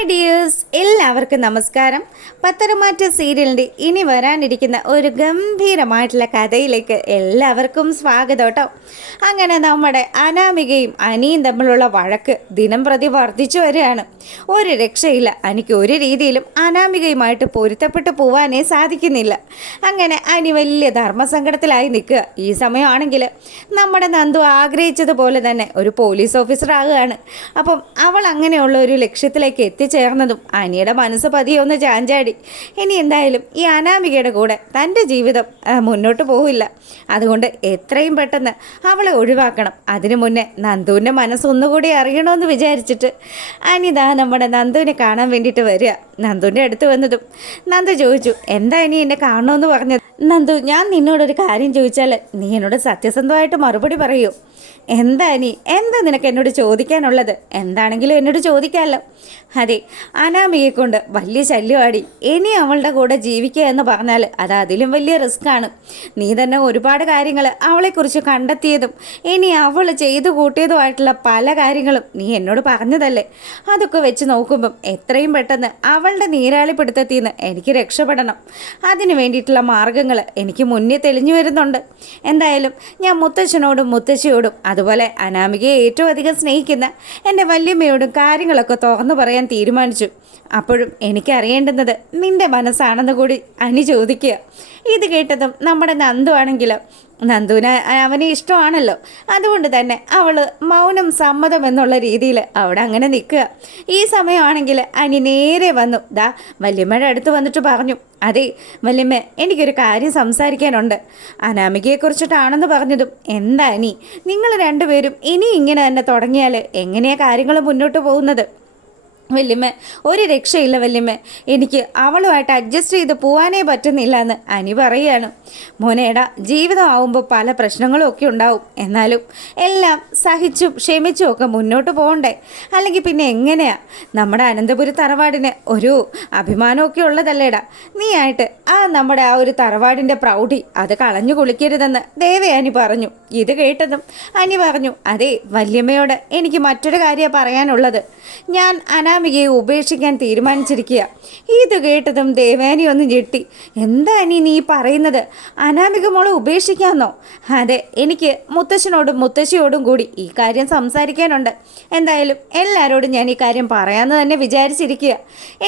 Hi dears എല്ലാവർക്കും നമസ്കാരം. പത്തരമാറ്റ സീരിയലിന്റെ ഇനി വരാനിരിക്കുന്ന ഒരു ഗംഭീരമായിട്ടുള്ള കഥയിലേക്ക് എല്ലാവർക്കും സ്വാഗതം കേട്ടോ. അങ്ങനെ നമ്മുടെ അനാമികയും അനിയും തമ്മിലുള്ള വഴക്ക് ദിനം പ്രതി വർദ്ധിച്ചു വരികയാണ്. ഒരു രക്ഷയില്ല. അനിക്ക് ഒരു രീതിയിലും അനാമികയുമായിട്ട് പൊരുത്തപ്പെട്ടു പോവാനേ സാധിക്കുന്നില്ല. അങ്ങനെ അനി വലിയ ധർമ്മസങ്കടത്തിലായി നിൽക്കുക. ഈ സമയമാണെങ്കിൽ നമ്മുടെ നന്ദു ആഗ്രഹിച്ചതുപോലെ തന്നെ ഒരു പോലീസ് ഓഫീസർ ആകുകയാണ് അപ്പം അവൾ അങ്ങനെയുള്ള ഒരു ലക്ഷ്യത്തിലേക്ക് എത്തിച്ചേർന്നതും അനിയുടെ മനസ്സ് പതിയൊന്ന് ചാഞ്ചാടി. ഇനി എന്തായാലും ഈ അനാമികയുടെ കൂടെ തന്റെ ജീവിതം മുന്നോട്ട് പോവില്ല. അതുകൊണ്ട് എത്രയും പെട്ടെന്ന് അവളെ ഒഴിവാക്കണം. അതിനു മുന്നേ നന്ദുവിന്റെ മനസ്സൊന്നുകൂടി അറിയണമെന്ന് വിചാരിച്ചിട്ട് അനിതാ നമ്മുടെ നന്ദുവിനെ കാണാൻ വേണ്ടിയിട്ട് വരിക. നന്ദുവിന്റെ അടുത്ത് വന്നതും നന്ദു ചോദിച്ചു എന്താ ഇനി എന്നെ കാണണമെന്ന് പറഞ്ഞത്? നന്ദു ഞാൻ നിന്നോടൊരു കാര്യം ചോദിച്ചാൽ നീ എന്നോട് സത്യസന്ധമായിട്ട് മറുപടി പറയൂ. എന്താ നീ എന്താ നിനക്ക് എന്നോട് ചോദിക്കാനുള്ളത്? എന്താണെങ്കിലും എന്നോട് ചോദിക്കാമല്ലോ അതെ അനാമികയെ കൊണ്ട് വലിയ ശല്യമാടി ഇനി അവളുടെ കൂടെ ജീവിക്കുക എന്ന് പറഞ്ഞാൽ അത് അതിലും വലിയ റിസ്ക്കാണ് നീ തന്നെ ഒരുപാട് കാര്യങ്ങൾ അവളെക്കുറിച്ച് കണ്ടെത്തിയതും ഇനി അവൾ ചെയ്തു കൂട്ടിയതുമായിട്ടുള്ള പല കാര്യങ്ങളും നീ എന്നോട് പറഞ്ഞതല്ലേ? അതൊക്കെ വെച്ച് നോക്കുമ്പം എത്രയും പെട്ടെന്ന് അവളുടെ നീരാളിപ്പിടുത്തത്തിൽ നിന്ന് എനിക്ക് രക്ഷപ്പെടണം. അതിന് വേണ്ടിയിട്ടുള്ള മാർഗങ്ങൾ എനിക്ക് മുന്നേ തെളിഞ്ഞു വരുന്നുണ്ട്. എന്തായാലും ഞാൻ മുത്തച്ഛനോടും മുത്തശ്ശിയോടും അതുപോലെ അനാമികയെ ഏറ്റവും അധികം സ്നേഹിക്കുന്ന എന്റെ വല്യമ്മയോടും കാര്യങ്ങളൊക്കെ തുറന്നു പറയാൻ തീരുമാനിച്ചു. അപ്പോഴും എനിക്കറിയേണ്ടുന്നത് നിന്റെ മനസ്സാണെന്ന് കൂടി അനി ചോദിക്കുക. ഇത് കേട്ടതും നമ്മുടെ നന്ദു ആണെങ്കിൽ നന്ദുവിന് അവനെ ഇഷ്ടമാണല്ലോ. അതുകൊണ്ട് തന്നെ അവൾ മൗനം സമ്മതം എന്നുള്ള രീതിയിൽ അവിടെ അങ്ങനെ നിൽക്കുക. ഈ സമയമാണെങ്കിൽ അനി നേരെ വന്നു. ദാ വല്യമ്മയുടെ അടുത്ത് വന്നിട്ട് പറഞ്ഞു. അതെ വല്യമ്മ എനിക്കൊരു കാര്യം സംസാരിക്കാനുണ്ട്. അനാമികയെക്കുറിച്ചിട്ടാണെന്ന് പറഞ്ഞതും. എന്താ അനി? നിങ്ങൾ രണ്ടുപേരും ഇനി ഇങ്ങനെ തന്നെ തുടങ്ങിയാൽ എങ്ങനെയാണ് കാര്യങ്ങൾ മുന്നോട്ട് പോകുന്നത്? വല്യമ്മ ഒരു രക്ഷയില്ല വല്യമ്മ. എനിക്ക് അവളുമായിട്ട് അഡ്ജസ്റ്റ് ചെയ്ത് പോവാനേ പറ്റുന്നില്ല എന്ന് അനി പറയുകയാണ്. മോനേടാ ജീവിതം ആവുമ്പോൾ പല പ്രശ്നങ്ങളും ഒക്കെ ഉണ്ടാവും. എന്നാലും എല്ലാം സഹിച്ചും ക്ഷമിച്ചും ഒക്കെ മുന്നോട്ട് പോകണ്ടേ. അല്ലെങ്കിൽ പിന്നെ എങ്ങനെയാ? നമ്മുടെ അനന്തപുരി തറവാടിന് ഒരു അഭിമാനമൊക്കെ ഉള്ളതല്ലേടാ. നീ ആയിട്ട് ആ നമ്മുടെ ആ ഒരു തറവാടിന്റെ പ്രൗഢി അത് കളഞ്ഞു കുളിക്കരുതെന്ന് ദേവയാനി പറഞ്ഞു. ഇത് കേട്ടതും അനി പറഞ്ഞു അതെ വല്യമ്മയോട് എനിക്ക് മറ്റൊരു കാര്യമാണ് പറയാനുള്ളത്. ഞാൻ അനാമികയെ ഉപേക്ഷിക്കാൻ തീരുമാനിച്ചിരിക്കുക. ഇത് കേട്ടതും ദേവാനി ഒന്ന് ഞെട്ടി. എന്താ അനി നീ പറയുന്നത്? അനാമിക മോളെ ഉപേക്ഷിക്കാമെന്നോ അതെ എനിക്ക് മുത്തശ്ശനോടും മുത്തശ്ശിയോടും കൂടി ഈ കാര്യം സംസാരിക്കാനുണ്ട്. എന്തായാലും എല്ലാവരോടും ഞാൻ ഈ കാര്യം പറയാമെന്ന് തന്നെ വിചാരിച്ചിരിക്കുക.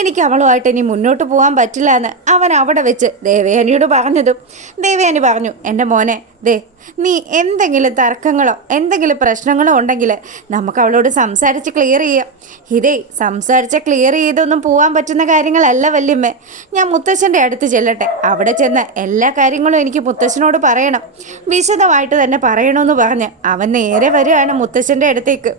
എനിക്ക് അവളുമായിട്ട് ഇനി മുന്നോട്ട് പോകാൻ പറ്റില്ല എന്ന് അവൻ അവിടെ വെച്ച് ദേവയാനിയോട് പറഞ്ഞതും. ദേവയാനി പറഞ്ഞു എന്റെ മോനെ ദേ നീ എന്തെങ്കിലും തർക്കങ്ങളോ എന്തെങ്കിലും പ്രശ്നങ്ങളോ ഉണ്ടെങ്കിൽ നമുക്ക് അവളോട് സംസാരിച്ച് ക്ലിയർ ചെയ്യാം. ഇതേ സംസാരിച്ച് ക്ലിയർ ചെയ്തൊന്നും പോകാൻ പറ്റുന്ന കാര്യങ്ങളല്ല വല്യമ്മേ. ഞാൻ മുത്തശ്ശന്റെ അടുത്ത് ചെല്ലട്ടെ. അവിടെ ചെന്ന് എല്ലാ കാര്യങ്ങളും എനിക്ക് മുത്തശ്ശനോട് പറയണം. വിശദമായിട്ട് തന്നെ പറയണമെന്ന് പറഞ്ഞ് അവൻ നേരെ വരികയാണ് മുത്തശ്ശന്റെ അടുത്തേക്ക്.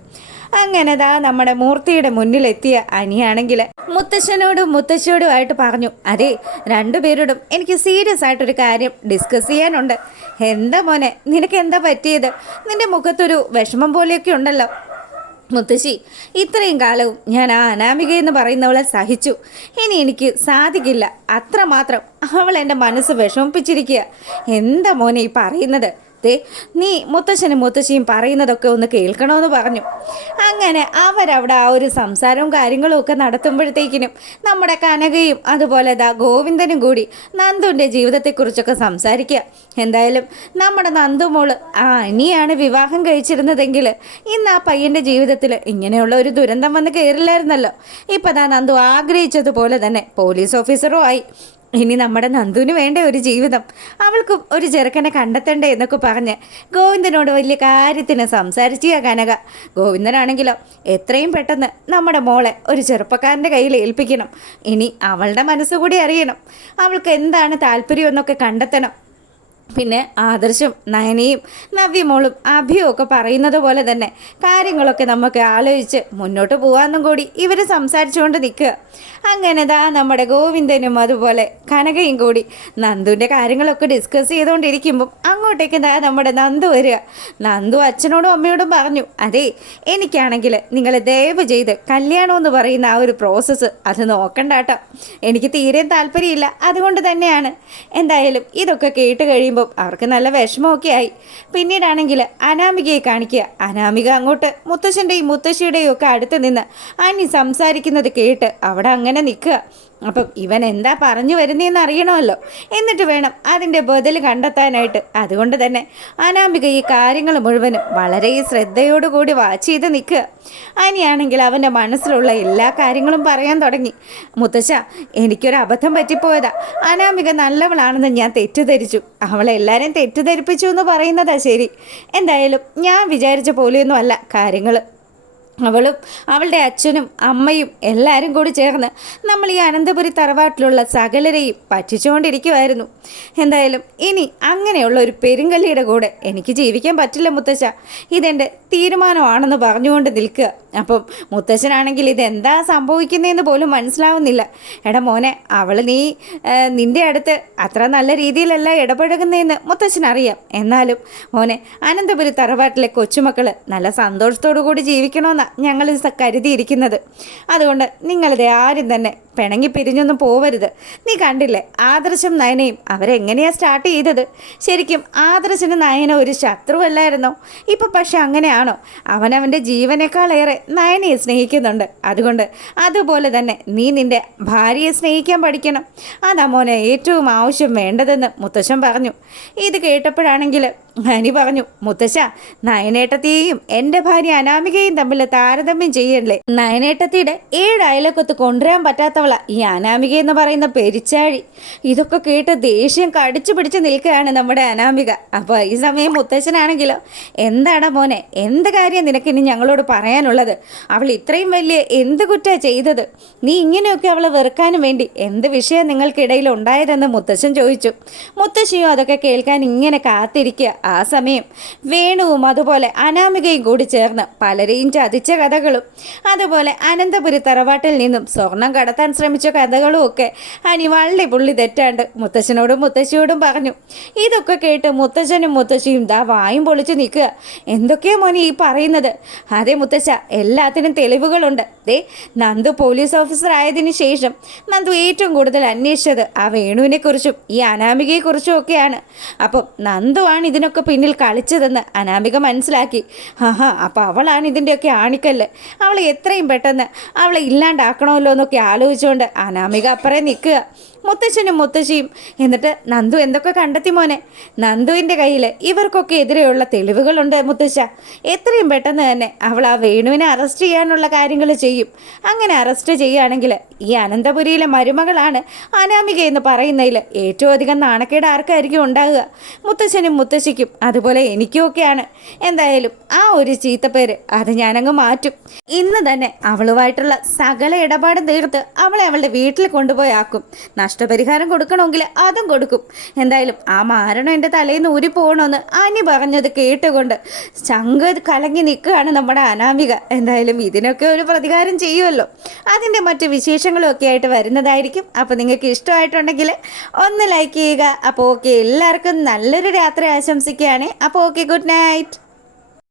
അങ്ങനെ ദാ നമ്മുടെ മൂർത്തിയുടെ മുന്നിലെത്തിയ അനിയാണെങ്കിൽ മുത്തശ്ശനോടും മുത്തശ്ശിയോടും ആയിട്ട് പറഞ്ഞു അതെ രണ്ടുപേരോടും എനിക്ക് സീരിയസ് ആയിട്ടൊരു കാര്യം ഡിസ്കസ് ചെയ്യാനുണ്ട്. എന്താ മോനെ നിനക്ക് എന്താ പറ്റിയത്? നിന്റെ മുഖത്തൊരു വിഷമം പോലെയൊക്കെ ഉണ്ടല്ലോ. മുത്തശ്ശി ഇത്രയും കാലവും ഞാൻ ആ അനാമിക എന്ന് പറയുന്നവളെ സഹിച്ചു. ഇനി എനിക്ക് സാധിക്കില്ല. അത്രമാത്രം അവൾ എന്റെ മനസ്സ് വിഷമിപ്പിച്ചിരിക്കുക. എന്താ മോനെ ഈ പറയുന്നത്? ദേ നീ മുത്തശ്ശനും മുത്തശ്ശിയും പറയുന്നതൊക്കെ ഒന്ന് കേൾക്കണമെന്ന് പറഞ്ഞു. അങ്ങനെ അവരവിടെ ആ ഒരു സംസാരവും കാര്യങ്ങളും ഒക്കെ നടത്തുമ്പോഴത്തേക്കിനും നമ്മുടെ കനകയും അതുപോലെ ദാ ഗോവിന്ദനും കൂടി നന്ദുവിന്റെ ജീവിതത്തെക്കുറിച്ചൊക്കെ സംസാരിക്കുക. എന്തായാലും നമ്മുടെ നന്ദു നന്ദുമോൾ ആ ഇനിയാണ് വിവാഹം കഴിച്ചിരുന്നതെങ്കിൽ ഇന്ന് ആ പയ്യന്റെ ജീവിതത്തിൽ ഇങ്ങനെയുള്ള ഒരു ദുരന്തം വന്ന് കയറില്ലായിരുന്നല്ലോ ഇപ്പം ദാ നന്ദു ആഗ്രഹിച്ചതുപോലെ തന്നെ പോലീസ് ഓഫീസറും ആയി. ഇനി നമ്മുടെ നന്ദുവിന് വേണ്ട ഒരു ജീവിതം. അവൾക്കും ഒരു ചെറുക്കനെ കണ്ടെത്തണ്ടേ എന്നൊക്കെ പറഞ്ഞ് ഗോവിന്ദനോട് വലിയ കാര്യത്തിന് സംസാരിച്ചു കനക. ഗോവിന്ദനാണെങ്കിലോ എത്രയും പെട്ടെന്ന് നമ്മുടെ മോളെ ഒരു ചെറുപ്പക്കാരന്റെ കയ്യിൽ ഏൽപ്പിക്കണം. ഇനി അവളുടെ മനസ്സുകൂടി അറിയണം. അവൾക്ക് എന്താണ് താല്പര്യം എന്നൊക്കെ കണ്ടെത്തണം. പിന്നെ ആദർശും നയനയും നവ്യമോളും അഭിയും ഒക്കെ പറയുന്നത് പോലെ തന്നെ കാര്യങ്ങളൊക്കെ നമുക്ക് ആലോചിച്ച് മുന്നോട്ട് പോകാമെന്നും കൂടി ഇവർ സംസാരിച്ചുകൊണ്ട് നിൽക്കുക. അങ്ങനെ ദാ നമ്മുടെ ഗോവിന്ദനും അതുപോലെ കനകയും കൂടി നന്ദുവിന്റെ കാര്യങ്ങളൊക്കെ ഡിസ്കസ് ചെയ്തുകൊണ്ടിരിക്കുമ്പം അങ്ങോട്ടേക്ക് ദാ നമ്മുടെ നന്ദു വരിക. നന്ദു അച്ഛനോടും അമ്മയോടും പറഞ്ഞു അതെ എനിക്കാണെങ്കിൽ നിങ്ങൾ ദയവ് ചെയ്ത് കല്യാണം എന്ന് പറയുന്ന ആ ഒരു പ്രോസസ്സ് അത് നോക്കണ്ട കേട്ടോ എനിക്ക് തീരെ താല്പര്യമില്ല. അതുകൊണ്ട് തന്നെയാണ്. എന്തായാലും ഇതൊക്കെ കേട്ട് കഴിയുമ്പോൾ അപ്പം അവർക്ക് നല്ല വിഷമമൊക്കെ ആയി. പിന്നീടാണെങ്കിൽ അനാമികയെ കാണിക്കുക. അനാമിക അങ്ങോട്ട് മുത്തശ്ശന്റെയും മുത്തശ്ശിയുടെയും ഒക്കെ അടുത്ത് നിന്ന് അനി സംസാരിക്കുന്നത് കേട്ട് അവിടെ അങ്ങനെ നിൽക്കുക. അപ്പം ഇവൻ എന്താ പറഞ്ഞു വരുന്നതെന്ന് അറിയണമല്ലോ. എന്നിട്ട് വേണം അതിന്റെ ബദൽ കണ്ടെത്താനായിട്ട്. അതുകൊണ്ട് തന്നെ അനാമിക ഈ കാര്യങ്ങൾ മുഴുവനും വളരെ ശ്രദ്ധയോടുകൂടി വാച്ച് ചെയ്ത് നിൽക്കുക. അനിയാണെങ്കിൽ അവന്റെ മനസ്സിലുള്ള എല്ലാ കാര്യങ്ങളും പറയാൻ തുടങ്ങി. മുത്തശ്ശ എനിക്കൊരു അബദ്ധം പറ്റിപ്പോയതാ. അനാമിക നല്ലവളാണെന്ന് ഞാൻ തെറ്റിദ്ധരിച്ചു. അവളെല്ലാവരെയും തെറ്റിദ്ധരിപ്പിച്ചു എന്ന് പറയുന്നതാ ശരി. എന്തായാലും ഞാൻ വിചാരിച്ച പോലെയൊന്നും അല്ല കാര്യങ്ങൾ അവളും അവളുടെ അച്ഛനും അമ്മയും എല്ലാവരും കൂടി ചേർന്ന് നമ്മൾ ഈ അനന്തപുരി തറവാട്ടിലുള്ള സകലരെയും പറ്റിച്ചുകൊണ്ടിരിക്കുമായിരുന്നു എന്തായാലും ഇനി അങ്ങനെയുള്ള ഒരു പെരുങ്കല്ലിയുടെ കൂടെ എനിക്ക് ജീവിക്കാൻ പറ്റില്ല മുത്തശ്ശ. ഇതെന്റെ തീരുമാനമാണെന്ന് പറഞ്ഞുകൊണ്ട് നിൽക്കുക. അപ്പം മുത്തശ്ശനാണെങ്കിൽ ഇതെന്താ സംഭവിക്കുന്നതെന്ന് പോലും മനസ്സിലാവുന്നില്ല. എടാ മോനെ അവൾ നീ നിന്റെ അടുത്ത് അത്ര നല്ല രീതിയിലല്ല ഇടപഴകുന്നതെന്ന് മുത്തശ്ശനറിയാം. എന്നാലും മോനെ അനന്തപുരി തറവാട്ടിലെ കൊച്ചുമക്കൾ നല്ല സന്തോഷത്തോടു കൂടി ജീവിക്കണമെന്നാണ് ഞങ്ങൾ കരുതിയിരിക്കുന്നത്. അതുകൊണ്ട് നിങ്ങളിത് ആരും തന്നെ പിണങ്ങി പിരിഞ്ഞൊന്നും പോവരുത്. നീ കണ്ടില്ലേ ആദർശം നയനയും അവരെങ്ങനെയാ സ്റ്റാർട്ട് ചെയ്തത്? ശരിക്കും ആദർശന് നയന ഒരു ശത്രുവല്ലായിരുന്നോ? ഇപ്പം പക്ഷെ അങ്ങനെയാണോ? അവനവന്റെ ജീവനേക്കാളേറെ നയനയെ സ്നേഹിക്കുന്നുണ്ട്. അതുകൊണ്ട് അതുപോലെ തന്നെ നീ നിന്റെ ഭാര്യയെ സ്നേഹിക്കാൻ പഠിക്കണം. അതാ മോനെ ഏറ്റവും ആവശ്യം വേണ്ടതെന്ന് മുത്തശ്ശൻ പറഞ്ഞു. ഇത് കേട്ടപ്പോഴാണെങ്കിൽ ഹനി പറഞ്ഞു മുത്തശ്ശ നയനേട്ടത്തിയെയും എന്റെ ഭാര്യ അനാമികയും തമ്മിൽ താരതമ്യം ചെയ്യണ്ടേ നയനേട്ടത്തിയുടെ ഏഴ് അയലക്കൊത്ത് കൊണ്ടുവരാൻ പറ്റാത്തവള ഈ അനാമിക എന്ന് പറയുന്ന പെരിച്ചാഴി. ഇതൊക്കെ കേട്ട് ദേഷ്യം കടിച്ചു പിടിച്ച് നിൽക്കുകയാണ് നമ്മുടെ അനാമിക. അപ്പോൾ ഈ സമയം മുത്തശ്ശനാണെങ്കിലോ? എന്താണ് മോനെ എന്ത് കാര്യം നിനക്കിനി ഞങ്ങളോട് പറയാനുള്ളത്? അവൾ ഇത്രയും വലിയ എന്ത് കുറ്റാ ചെയ്തത്? നീ ഇങ്ങനെയൊക്കെ അവളെ വെറുക്കാനും വേണ്ടി എന്ത് വിഷയം നിങ്ങൾക്കിടയിൽ ഉണ്ടായതെന്ന് മുത്തശ്ശൻ ചോദിച്ചു. മുത്തശ്ശിയോ അതൊക്കെ കേൾക്കാൻ ഇങ്ങനെ കാത്തിരിക്കുക. ആ സമയം. വേണുവും അതുപോലെ അനാമികയും കൂടി ചേർന്ന് പലരെയും ചതിച്ച കഥകളും അതുപോലെ അനന്തപുരി തറവാട്ടിൽ നിന്നും സ്വർണം കടത്താൻ ശ്രമിച്ച കഥകളും ഒക്കെ അനി വള്ളി പുള്ളി തെറ്റാണ്ട് മുത്തശ്ശനോടും മുത്തശ്ശിയോടും പറഞ്ഞു. ഇതൊക്കെ കേട്ട് മുത്തശ്ശനും മുത്തശ്ശിയും ദാ വായും പൊളിച്ചു നിൽക്കുക. എന്തൊക്കെയാ മോനെ ഈ പറയുന്നത്? അതെ മുത്തശ്ശ എല്ലാത്തിനും തെളിവുകളുണ്ട്. ദേ നന്ദു പോലീസ് ഓഫീസർ ആയതിനു ശേഷം നന്ദു ഏറ്റവും കൂടുതൽ അന്വേഷിച്ചത് ആ വേണുവിനെ കുറിച്ചും ഈ അനാമികയെ കുറിച്ചും ഒക്കെയാണ് അപ്പം ആണ് ഇതിനൊക്കെ പിന്നിൽ കളിച്ചതെന്ന് അനാമിക മനസ്സിലാക്കി. ആഹാ അപ്പം അവളാണ് ഇതിന്റെയൊക്കെ ആണിക്കല്ല്. അവളെ എത്രയും പെട്ടെന്ന് അവളെ ഇല്ലാണ്ടാക്കണമല്ലോ എന്നൊക്കെ ആലോചിച്ചുകൊണ്ട് അനാമിക അപ്പുറേ നിൽക്കുക. മുത്തശ്ശനും മുത്തശ്ശിയും. എന്നിട്ട് നന്ദു എന്തൊക്കെ കണ്ടെത്തി മോനെ? നന്ദുവിന്റെ കയ്യിൽ ഇവർക്കൊക്കെ എതിരെയുള്ള തെളിവുകളുണ്ട് മുത്തശ്ശ. എത്രയും പെട്ടെന്ന് തന്നെ അവൾ ആ വേണുവിനെ അറസ്റ്റ് ചെയ്യാനുള്ള കാര്യങ്ങൾ ചെയ്യും. അങ്ങനെ അറസ്റ്റ് ചെയ്യുകയാണെങ്കിൽ ഈ അനന്തപുരിയിലെ മരുമകളാണ് അനാമിക എന്ന് പറയുന്നതിൽ ഏറ്റവും അധികം നാണക്കേട് ആർക്കായിരിക്കും ഉണ്ടാകുക മുത്തശ്ശനും മുത്തശ്ശിക്കും അതുപോലെ എനിക്കുമൊക്കെയാണ് എന്തായാലും ആ ഒരു ചീത്തപ്പേര് അത് ഞാനങ്ങ് മാറ്റും. ഇന്ന് തന്നെ അവളുമായിട്ടുള്ള സകല ഇടപാടും തീർത്ത് അവളെ അവളുടെ വീട്ടിൽ കൊണ്ടുപോയി ആക്കും. നഷ്ടപരിഹാരം കൊടുക്കണമെങ്കിൽ അതും കൊടുക്കും. എന്തായാലും ആ മാരണം എന്റെ തലയിൽ നിന്ന് ഊരി പോകണമെന്ന് അനി പറഞ്ഞത് കേട്ടുകൊണ്ട് ചങ്ക് കലങ്ങി നിൽക്കുകയാണ് നമ്മുടെ അനാമിക. എന്തായാലും ഇതിനൊക്കെ ഒരു പ്രതികാരം ചെയ്യുമല്ലോ. അതിന്റെ മറ്റ് വിശേഷങ്ങളും ഒക്കെ ആയിട്ട് വരുന്നതായിരിക്കും. അപ്പോൾ നിങ്ങൾക്ക് ഇഷ്ടമായിട്ടുണ്ടെങ്കിൽ ഒന്ന് ലൈക്ക് ചെയ്യുക. അപ്പോൾ ഓക്കെ എല്ലാവർക്കും നല്ലൊരു രാത്രി ആശംസിക്കുകയാണ്. അപ്പോൾ ഓക്കെ ഗുഡ് നൈറ്റ്